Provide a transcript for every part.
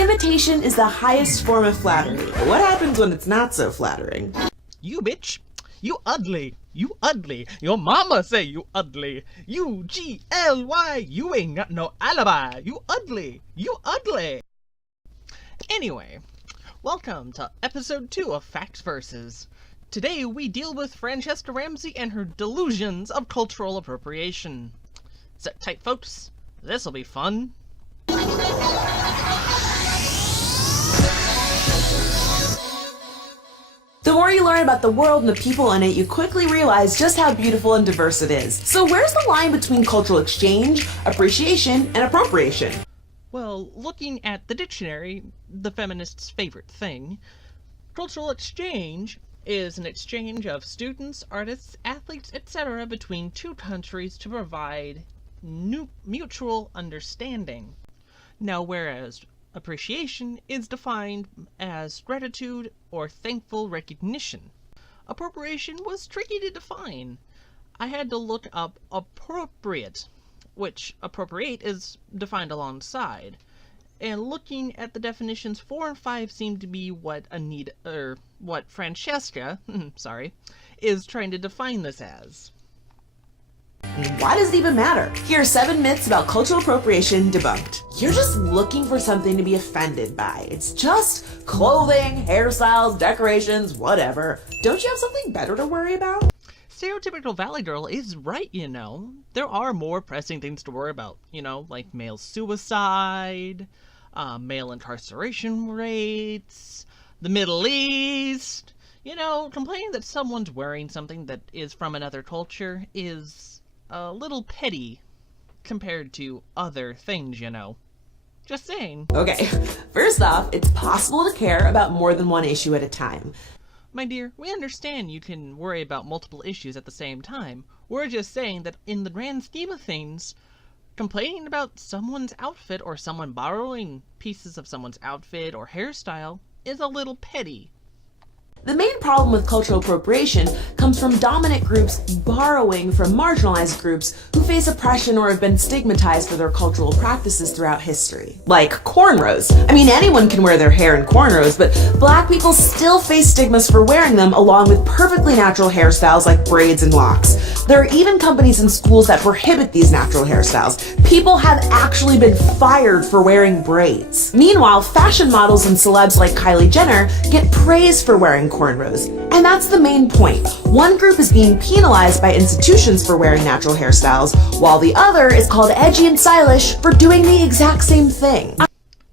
Imitation is the highest form of flattery. But what happens when it's not so flattering? You bitch. You ugly. You ugly. Your mama say you ugly. You G-L-Y. You ain't got no alibi. You ugly. You ugly. Anyway, welcome to episode 2 of Facts Versus. Today we deal with Franchesca Ramsey and her delusions of cultural appropriation. Sit tight, folks. This'll be fun. The more you learn about the world and the people in it, you quickly realize just how beautiful and diverse it is. So where's the line between cultural exchange, appreciation, and appropriation? Well, looking at the dictionary, the feminist's favorite thing, cultural exchange is an exchange of students, artists, athletes, etc. between two countries to provide mutual understanding. Now, whereas appreciation is defined as gratitude or thankful recognition. Appropriation was tricky to define. I had to look up appropriate, which appropriate is defined alongside. And looking at the definitions 4 and 5 seem to be what Franchesca, is trying to define this as. Why does it even matter? Here are 7 myths about cultural appropriation debunked. You're just looking for something to be offended by. It's just clothing, hairstyles, decorations, whatever. Don't you have something better to worry about? Stereotypical Valley Girl is right, you know. There are more pressing things to worry about, like male suicide, male incarceration rates, the Middle East. Complaining that someone's wearing something that is from another culture is a little petty compared to other things, Just saying. Okay, first off, it's possible to care about more than one issue at a time. My dear, we understand you can worry about multiple issues at the same time. We're just saying that in the grand scheme of things, complaining about someone's outfit or someone borrowing pieces of someone's outfit or hairstyle is a little petty. The main problem with cultural appropriation comes from dominant groups borrowing from marginalized groups who face oppression or have been stigmatized for their cultural practices throughout history. Like cornrows. I mean, anyone can wear their hair in cornrows, but black people still face stigmas for wearing them along with perfectly natural hairstyles like braids and locks. There are even companies and schools that prohibit these natural hairstyles. People have actually been fired for wearing braids. Meanwhile, fashion models and celebs like Kylie Jenner get praised for wearing cornrows. And that's the main point. One group is being penalized by institutions for wearing natural hairstyles, while the other is called edgy and stylish for doing the exact same thing.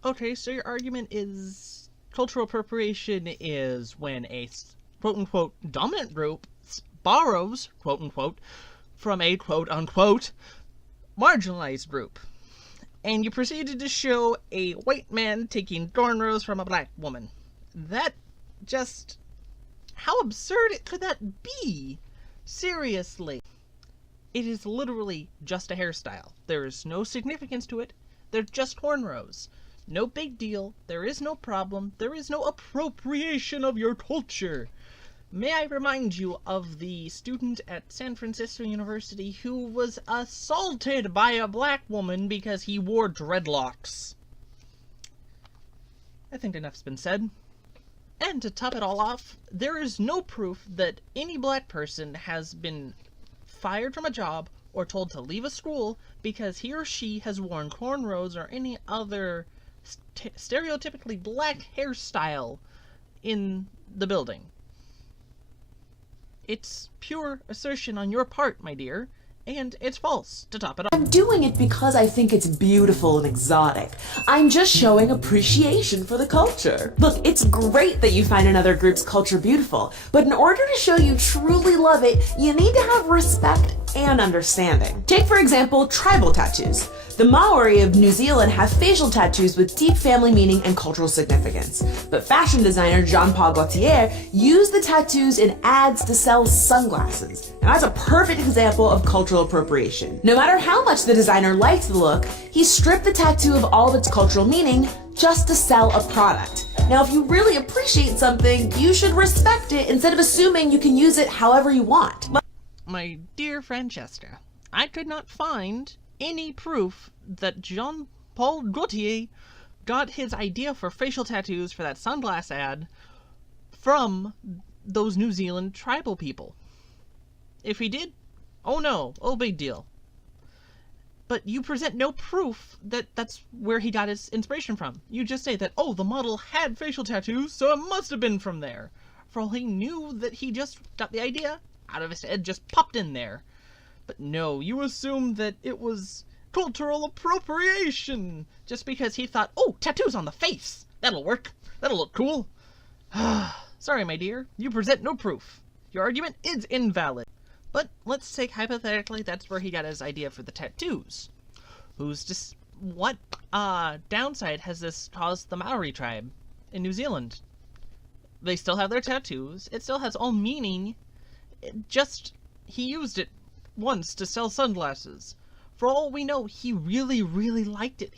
Okay, so your argument is cultural appropriation is when a quote-unquote dominant group borrows, quote-unquote, from a quote-unquote marginalized group. And you proceeded to show a white man taking cornrows from a black woman. That just... How absurd could that be? Seriously. It is literally just a hairstyle. There is no significance to it. They're just cornrows. No big deal. There is no problem. There is no appropriation of your culture. May I remind you of the student at San Francisco University who was assaulted by a black woman because he wore dreadlocks? I think enough's been said. And to top it all off, there is no proof that any black person has been fired from a job or told to leave a school because he or she has worn cornrows or any other stereotypically black hairstyle in the building. It's pure assertion on your part, my dear, and it's false, to top it off. I'm doing it because I think it's beautiful and exotic. I'm just showing appreciation for the culture. Look, it's great that you find another group's culture beautiful, but in order to show you truly love it, you need to have respect and understanding. Take, for example, tribal tattoos. The Maori of New Zealand have facial tattoos with deep family meaning and cultural significance. But fashion designer Jean-Paul Gaultier used the tattoos in ads to sell sunglasses. Now that's a perfect example of cultural appropriation. No matter how much the designer liked the look, he stripped the tattoo of all of its cultural meaning just to sell a product. Now, if you really appreciate something, you should respect it instead of assuming you can use it however you want. My dear Franchesca, I could not find any proof that Jean-Paul Gaultier got his idea for facial tattoos for that sunglass ad from those New Zealand tribal people. If he did, oh no, oh big deal. But you present no proof that that's where he got his inspiration from. You just say that, oh, the model had facial tattoos, so it must have been from there. For all he knew that he just got the idea out of his head, just popped in there. But no, you assume that it was cultural appropriation, just because he thought, oh, tattoos on the face, that'll work, that'll look cool. Sorry, my dear, you present no proof. Your argument is invalid. But let's take hypothetically that's where he got his idea for the tattoos. What downside has this caused the Maori tribe in New Zealand? They still have their tattoos, it still has all meaning, he used it once to sell sunglasses. For all we know, he really, really liked it.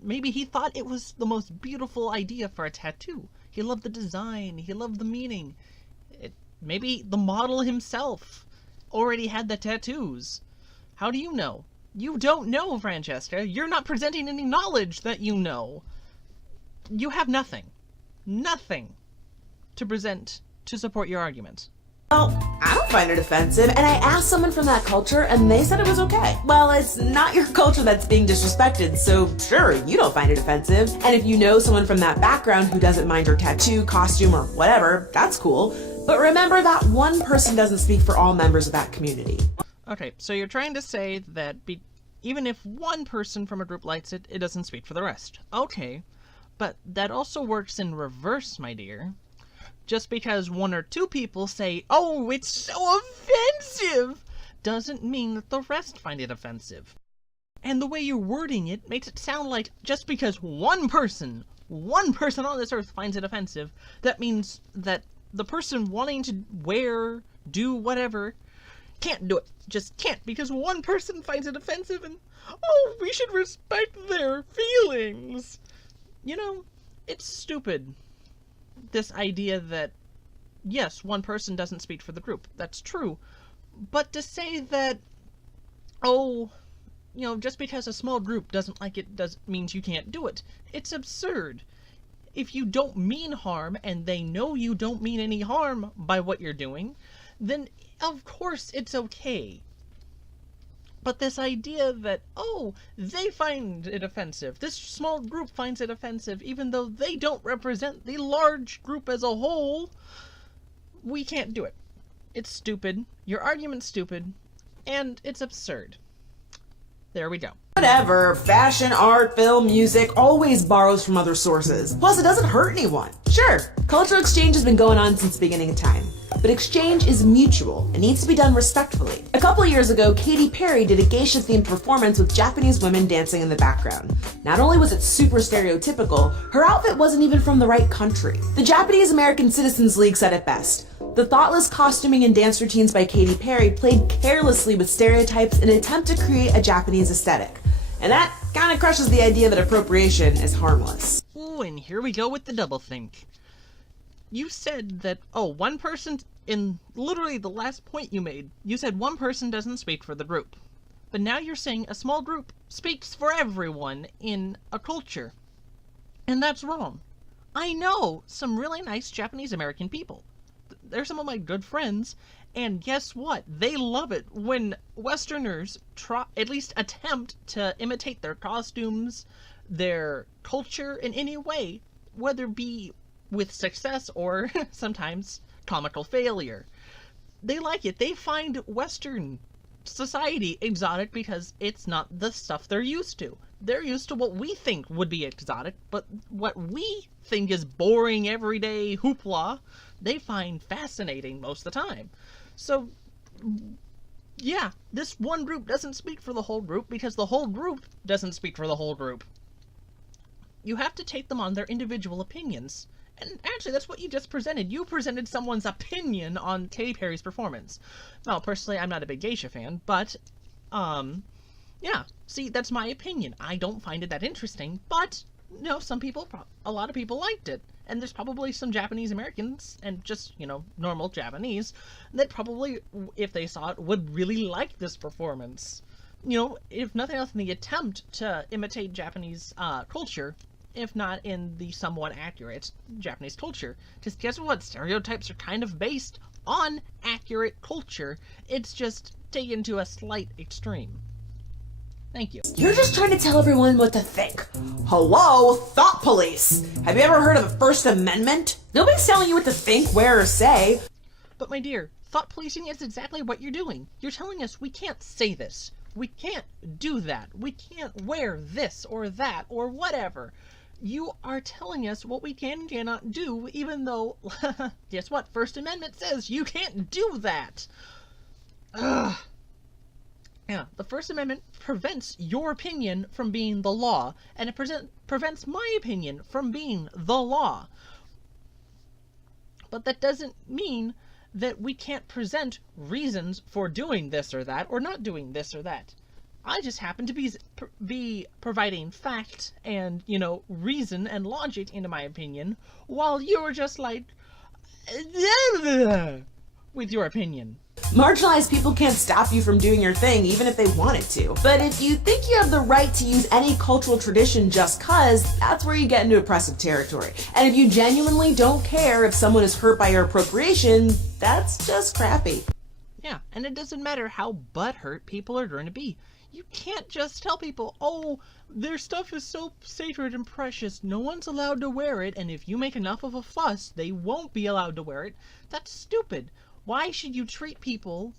Maybe he thought it was the most beautiful idea for a tattoo. He loved the design, he loved the meaning. Maybe the model himself already had the tattoos. How do you know? You don't know, Franchesca. You're not presenting any knowledge that you know. You have nothing. Nothing to present to support your argument. Well, I don't find it offensive, and I asked someone from that culture, and they said it was okay. Well, it's not your culture that's being disrespected, so sure, you don't find it offensive. And if you know someone from that background who doesn't mind your tattoo, costume, or whatever, that's cool. But remember that one person doesn't speak for all members of that community. Okay, so you're trying to say that even if one person from a group likes it, it doesn't speak for the rest. Okay, but that also works in reverse, my dear. Just because one or two people say, oh, it's so offensive, doesn't mean that the rest find it offensive. And the way you're wording it makes it sound like just because one person on this earth finds it offensive, that means that the person wanting to do whatever, can't do it. Just can't, because one person finds it offensive and, oh, we should respect their feelings. You know, it's stupid. This idea that, yes, one person doesn't speak for the group. That's true. But to say that, oh, just because a small group doesn't like it means you can't do it. It's absurd. If you don't mean harm, and they know you don't mean any harm by what you're doing, then of course it's okay. But this idea that, oh, they find it offensive, this small group finds it offensive, even though they don't represent the large group as a whole, we can't do it. It's stupid, your argument's stupid, and it's absurd. There we go. Whatever, fashion, art, film, music always borrows from other sources. Plus, it doesn't hurt anyone. Sure, cultural exchange has been going on since the beginning of time. But exchange is mutual and needs to be done respectfully. A couple years ago, Katy Perry did a geisha-themed performance with Japanese women dancing in the background. Not only was it super stereotypical, her outfit wasn't even from the right country. The Japanese American Citizens League said it best. The thoughtless costuming and dance routines by Katy Perry played carelessly with stereotypes in an attempt to create a Japanese aesthetic. And that kind of crushes the idea that appropriation is harmless. Ooh, and here we go with the doublethink. You said that, oh, one person, in literally the last point you made, you said one person doesn't speak for the group. But now you're saying a small group speaks for everyone in a culture. And that's wrong. I know some really nice Japanese American people. They're some of my good friends, and guess what? They love it when Westerners at least attempt to imitate their costumes, their culture in any way, whether it be with success or sometimes comical failure. They like it. They find Western society exotic because it's not the stuff they're used to. They're used to what we think would be exotic, but what we think is boring everyday hoopla, they find fascinating most of the time. So, yeah, this one group doesn't speak for the whole group because the whole group doesn't speak for the whole group. You have to take them on their individual opinions. And actually, that's what you just presented. You presented someone's opinion on Katy Perry's performance. Now, personally, I'm not a big geisha fan, but, yeah. See, that's my opinion. I don't find it that interesting, but, a lot of people liked it. And there's probably some Japanese Americans, and just, normal Japanese, that probably, if they saw it, would really like this performance. If nothing else in the attempt to imitate Japanese culture, if not in the somewhat accurate Japanese culture. Just guess what? Stereotypes are kind of based on accurate culture. It's just taken to a slight extreme. Thank you. You're just trying to tell everyone what to think. Hello, thought police. Have you ever heard of the First Amendment? Nobody's telling you what to think, wear, or say. But my dear, thought policing is exactly what you're doing. You're telling us we can't say this. We can't do that. We can't wear this or that or whatever. You are telling us what we can and cannot do, even though, guess what? First Amendment says you can't do that. Ugh. Yeah, the First Amendment prevents your opinion from being the law, and it prevents my opinion from being the law. But that doesn't mean that we can't present reasons for doing this or that, or not doing this or that. I just happen to be providing fact and, reason and logic into my opinion, while you're just like, with your opinion. Marginalized people can't stop you from doing your thing even if they wanted to. But if you think you have the right to use any cultural tradition just cause, that's where you get into oppressive territory. And if you genuinely don't care if someone is hurt by your appropriation, that's just crappy. Yeah, and it doesn't matter how butthurt people are going to be. You can't just tell people, oh, their stuff is so sacred and precious, no one's allowed to wear it, and if you make enough of a fuss, they won't be allowed to wear it. That's stupid. Why should you treat people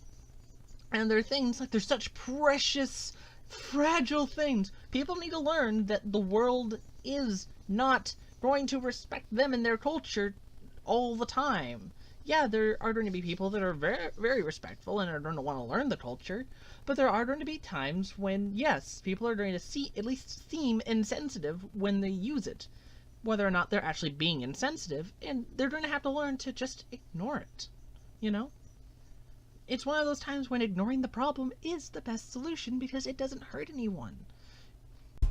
and their things like they're such precious, fragile things? People need to learn that the world is not going to respect them and their culture all the time. Yeah, there are going to be people that are very, very respectful and are going to want to learn the culture, but there are going to be times when, yes, people are going to at least seem insensitive when they use it, whether or not they're actually being insensitive, and they're going to have to learn to just ignore it. It's one of those times when ignoring the problem is the best solution because it doesn't hurt anyone.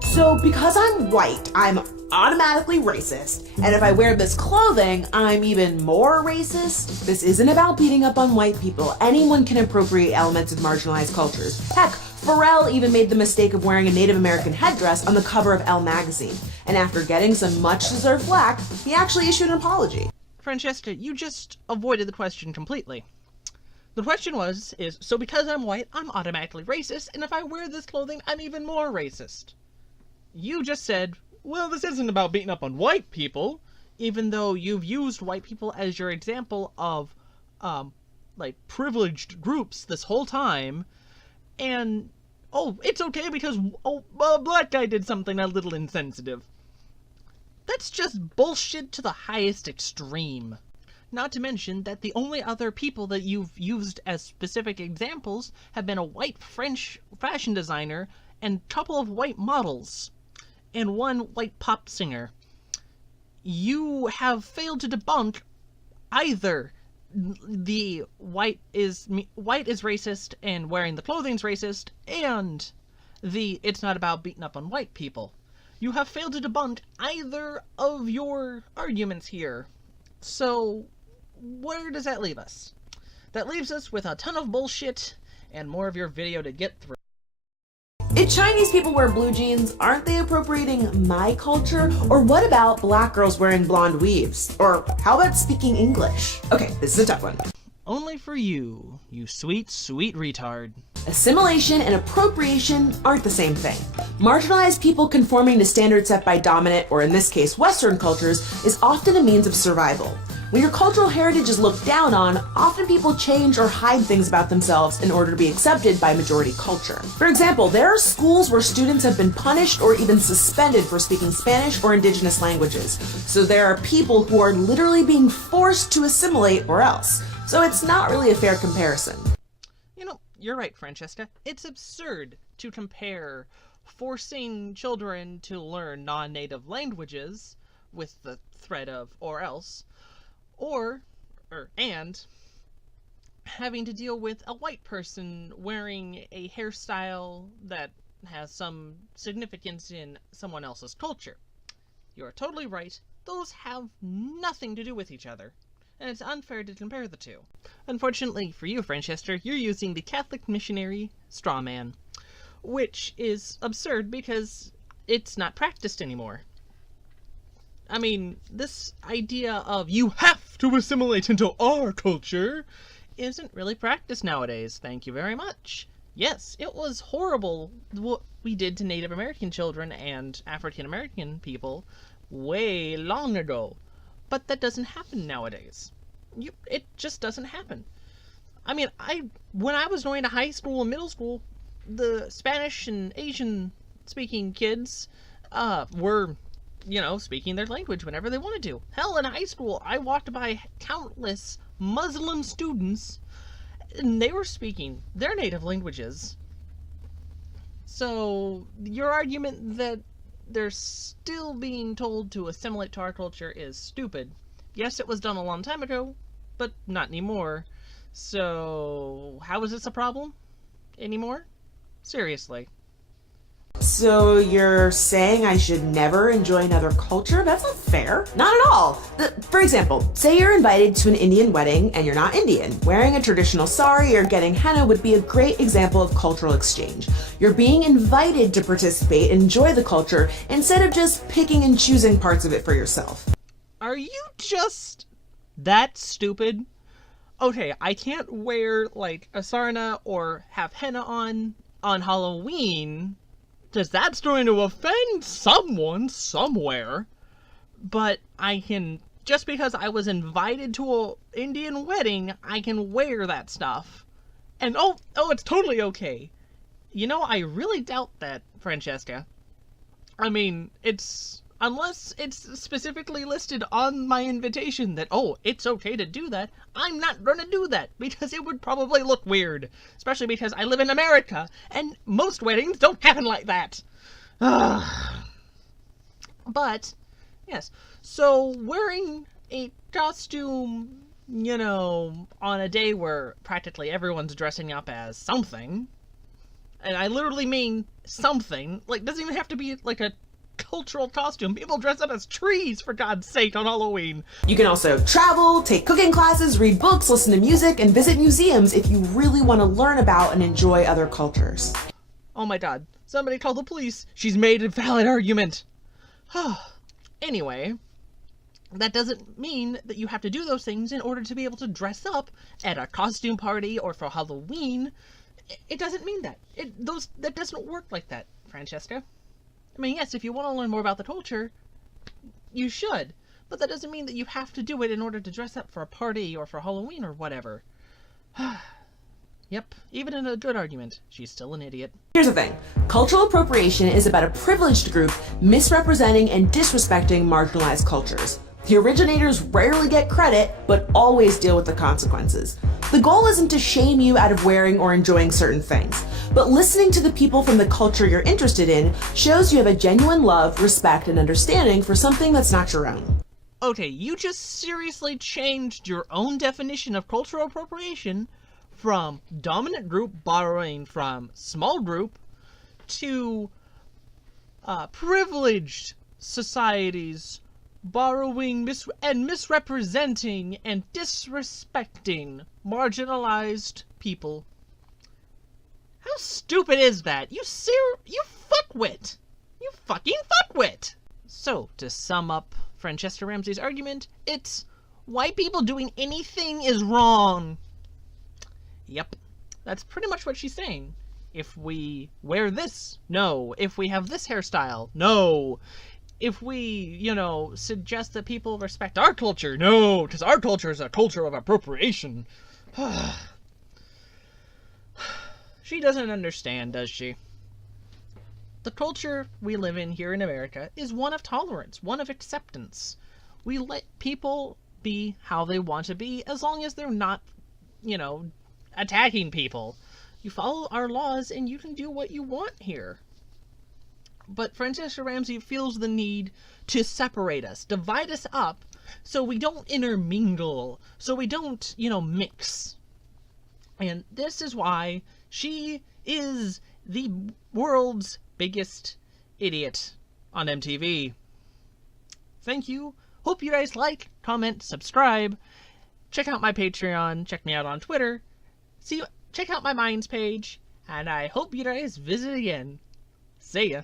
So because I'm white, I'm automatically racist, and if I wear this clothing, I'm even more racist? This isn't about beating up on white people. Anyone can appropriate elements of marginalized cultures. Heck, Pharrell even made the mistake of wearing a Native American headdress on the cover of Elle magazine, and after getting some much-deserved flack, he actually issued an apology. Franchesca, you just avoided the question completely. The question is, so because I'm white, I'm automatically racist, and if I wear this clothing, I'm even more racist. You just said, well, this isn't about beating up on white people, even though you've used white people as your example of, privileged groups this whole time, and, oh, it's okay because, a black guy did something a little insensitive. That's just bullshit to the highest extreme. Not to mention that the only other people that you've used as specific examples have been a white French fashion designer and a couple of white models and one white pop singer. You have failed to debunk either the white is racist and wearing the clothing's racist, and the it's not about beating up on white people. You have failed to debunk either of your arguments here. So, where does that leave us? That leaves us with a ton of bullshit and more of your video to get through. If Chinese people wear blue jeans, aren't they appropriating my culture? Or what about black girls wearing blonde weaves? Or how about speaking English? Okay, this is a tough one. Only for you, you sweet, sweet retard. Assimilation and appropriation aren't the same thing. Marginalized people conforming to standards set by dominant, or in this case, Western cultures, is often a means of survival. When your cultural heritage is looked down on, often people change or hide things about themselves in order to be accepted by majority culture. For example, there are schools where students have been punished or even suspended for speaking Spanish or indigenous languages. So there are people who are literally being forced to assimilate or else. So it's not really a fair comparison. You're right, Franchesca. It's absurd to compare forcing children to learn non-native languages with the threat of or else, and having to deal with a white person wearing a hairstyle that has some significance in someone else's culture. You're totally right. Those have nothing to do with each other, and it's unfair to compare the two. Unfortunately for you, Franchesca, you're using the Catholic missionary straw man, which is absurd because it's not practiced anymore. I mean, this idea of you have to assimilate into our culture isn't really practiced nowadays, thank you very much. Yes, it was horrible what we did to Native American children and African American people way long ago, but that doesn't happen nowadays. It just doesn't happen. I mean, when I was going to high school and middle school, the Spanish and Asian speaking kids were, speaking their language whenever they wanted to. Hell, in high school, I walked by countless Muslim students, and they were speaking their native languages. So, your argument that they're still being told to assimilate to our culture is stupid. Yes, it was done a long time ago, but not anymore. So, how is this a problem anymore? Seriously. So you're saying I should never enjoy another culture? That's not fair. Not at all. For example, say you're invited to an Indian wedding and you're not Indian. Wearing a traditional sari or getting henna would be a great example of cultural exchange. You're being invited to participate and enjoy the culture instead of just picking and choosing parts of it for yourself. Are you just that stupid? Okay, I can't wear, like, a sarna or have henna on Halloween, because that's going to offend someone somewhere. But I can, just because I was invited to an Indian wedding, I can wear that stuff. And oh, it's totally okay. I really doubt that, Franchesca. I mean, unless it's specifically listed on my invitation that, it's okay to do that, I'm not gonna do that, because it would probably look weird. Especially because I live in America, and most weddings don't happen like that. But, yes, so wearing a costume, on a day where practically everyone's dressing up as something, and I literally mean something, like, doesn't even have to be, like, a cultural costume. People dress up as trees, for God's sake, on Halloween. You can also travel, take cooking classes, read books, listen to music, and visit museums if you really want to learn about and enjoy other cultures. Oh my God, somebody call the police. She's made a valid argument. Anyway, that doesn't mean that you have to do those things in order to be able to dress up at a costume party or for Halloween. It doesn't mean that. That doesn't work like that, Franchesca. I mean, yes, if you want to learn more about the culture, you should. But that doesn't mean that you have to do it in order to dress up for a party or for Halloween or whatever. Yep, even in a good argument, she's still an idiot. Here's the thing. Cultural appropriation is about a privileged group misrepresenting and disrespecting marginalized cultures. The originators rarely get credit, but always deal with the consequences. The goal isn't to shame you out of wearing or enjoying certain things, but listening to the people from the culture you're interested in shows you have a genuine love, respect, and understanding for something that's not your own. Okay, you just seriously changed your own definition of cultural appropriation from dominant group borrowing from small group to privileged societies borrowing and misrepresenting and disrespecting marginalized people. How stupid is that? You fuckwit! You fucking fuckwit! So, to sum up Franchesca Ramsey's argument, it's white people doing anything is wrong. Yep, that's pretty much what she's saying. If we wear this, no. If we have this hairstyle, no. If we, suggest that people respect our culture, no, because our culture is a culture of appropriation. She doesn't understand, does she? The culture we live in here in America is one of tolerance, one of acceptance. We let people be how they want to be, as long as they're not, attacking people. You follow our laws and you can do what you want here. But Franchesca Ramsey feels the need to separate us, divide us up, so we don't intermingle, so we don't, mix. And this is why she is the world's biggest idiot on MTV. Thank you. Hope you guys like, comment, subscribe. Check out my Patreon. Check me out on Twitter. Check out my Minds page. And I hope you guys visit again. See ya.